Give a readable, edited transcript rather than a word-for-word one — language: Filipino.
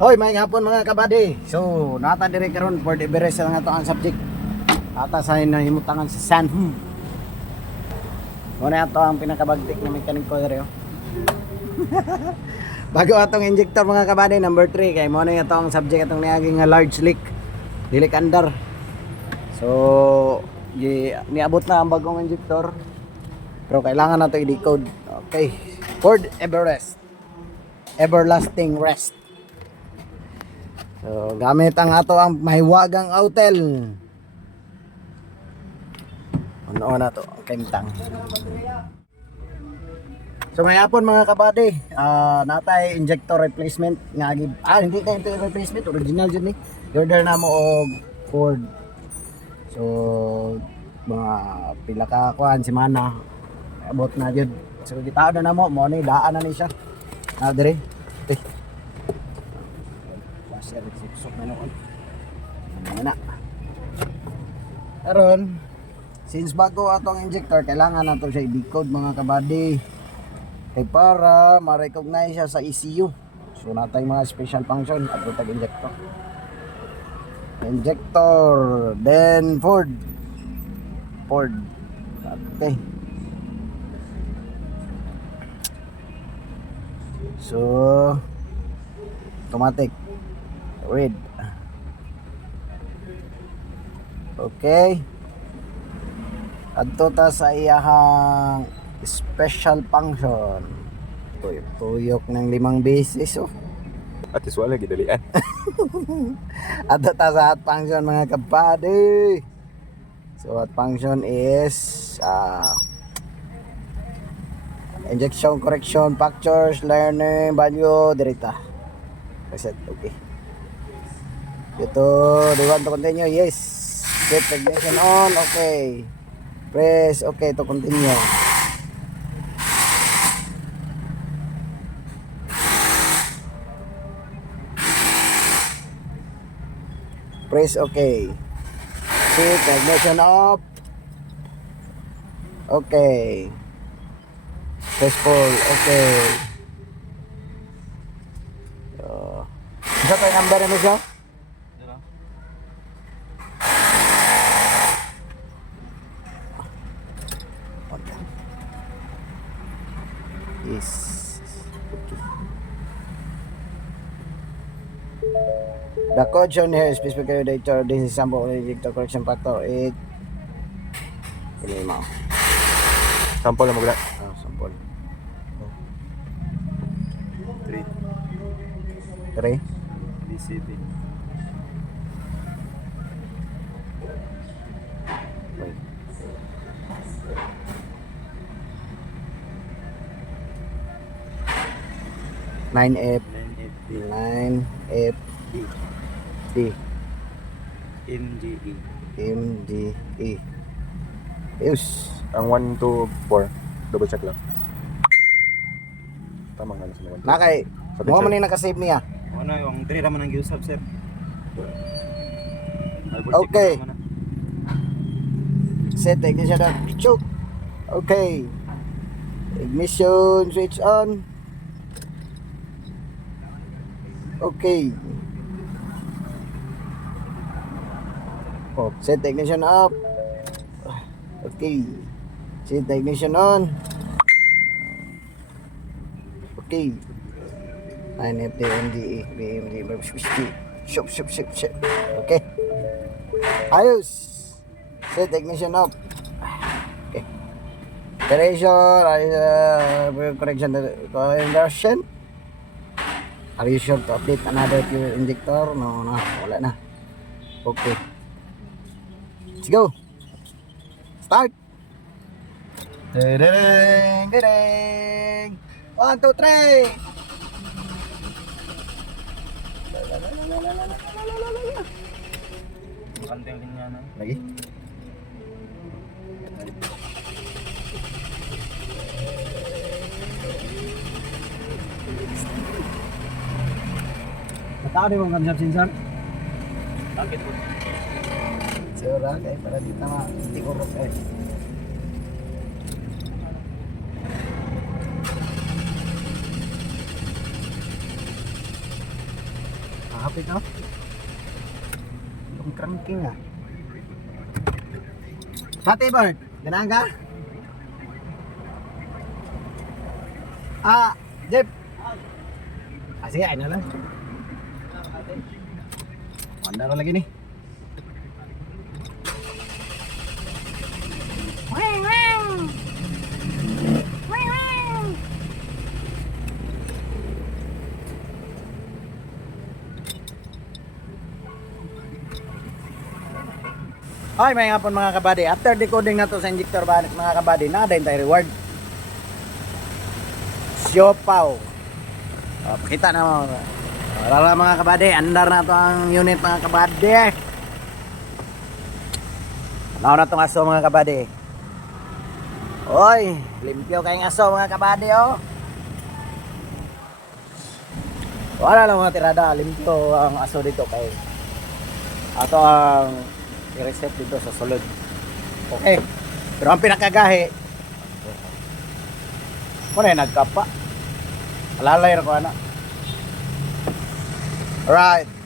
Hoy, may hapon mga kabady. So, nata dire karon for the Everest lang ato ang subject. Ata sa himutangan sa San. Muna ato ang pinakabagtik na mekaniko dire. Bago atong injector mga kabady number 3 kay mo na ito ang subject atong niaging nga large leak. Dili andar. So, niabot na ang bagong injector. Pero kailangan nato i-decode. Okay. Ford Everest. Everlasting rest. So, gamit ang ato ang mahiwagang autel. Ano na to? Kentang. So, may hapon mga kabady. Natay injector replacement. Hindi na ito replacement. Original dyan eh. Order na mo og Ford. So, mga pila ka kuhan si Mana. Abot na dyan. So, gitado na mo. Mo ni daan na ni siya. Dire. Sok na noon. Ano na. Karon, since bago atong injector, kailangan nato siya i-decode mga kabady. Kay para ma-recognize siya sa ECU. So natay mga special function at tag injector. Injector, then Ford. Okay. So automatic. Read. Okay. Adto ta sa iyahang special function. Tuyok ng 5 beses oh. At iswala gidalian. Adto ta sa hot function mga kabady. So hot function is injection correction factors learning value direta. Reset. Okay. Ito, do you want to continue? Yes. Set ignition on. Okay. Press okay to continue. Press okay. Set ignition off. Okay. Press full. Okay. Isa tayo number mo siya? Yes. Okay. The code shown here is specifically data. This is sample of the correction factor 8. Ini mo. Sample na magla. Sample. 3. 3. BCB. Wait. Nine F 9F D MGE. MGE. Ayos. Ang 1, 2, 4. Double check lang. Tama nga na sa 1. Nakay. Sa Mo man picture. ni nakasave niya. Ano yung 3 naman ang giusap sir. Okay. Set ignition on. Choke. Okay. Ignition switch on. Okay. Oh, set ignition up. Okay. Set ignition on. Okay. 9FD MDE BMD shop. Okay. Ayos. Set ignition up. Okay. Operation, correction, conversion. Are you sure to update another fuel injector? No, wala na. Okay. Let's go. Start. Dereng. 1, 2, 3. Kanting linya na. Lagi. Matao mo ang sensor? Bakit po? Sura kay para di tama, hindi ko eh. Hapit no? Yung cranking ah. Pati Bert, ganahan ka? Jeep. Sige, ayun na lang. Manda na lagi nih. Ay, may hapon mga kabady. After decoding na to sa injector mga kabady, na-dain tayo reward. Siopaw. Pakita na mo. Wala mga kabady, andar na to ang unit mga kabady. Now na tong aso mga kabady. Oy, limpyo kayong aso mga kabady oh. Wala lang mga tirada, limpyo ang aso dito kay ato ang i-reset dito sa sulod. Okay. Pero ang pinakagahi ko na nagkapa. Alalay ra ko ana. Alright.